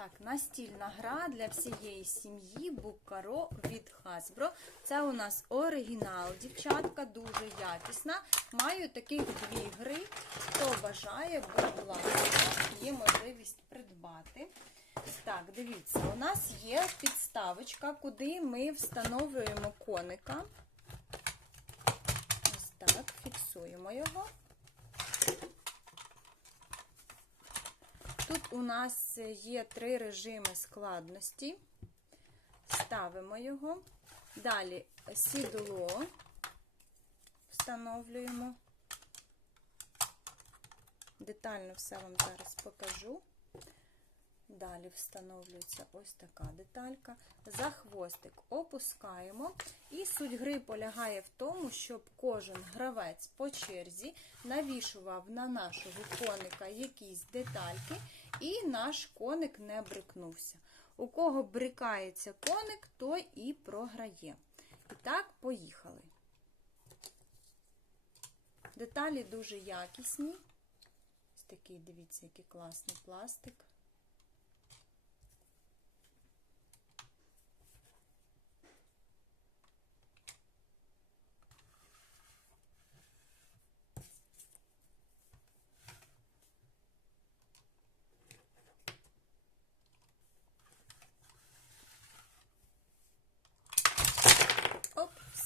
Так, настільна гра для всієї сім'ї Букаро від Hasbro. Це у нас оригінал, дівчатка, дуже якісна. Маю таких дві гри. Хто бажає, будь ласка, є можливість придбати. Так, дивіться, у нас є підставочка, куди ми встановлюємо коника. Ось так, фіксуємо його. Тут у нас є три режими складності. Ставимо його. Далі сідло встановлюємо. Детально все вам зараз покажу. Далі встановлюється ось така деталька. За хвостик опускаємо. І суть гри полягає в тому, щоб кожен гравець по черзі навішував на нашого коника якісь детальки, і наш коник не брикнувся. У кого брикається коник, той і програє. І так, поїхали. Деталі дуже якісні. Ось такий, дивіться, який класний пластик.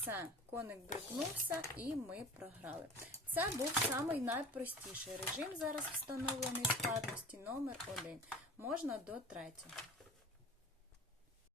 Все, коник брикнувся і ми програли. Це був самий найпростіший режим, зараз встановлений складності номер 1. Можна до третього.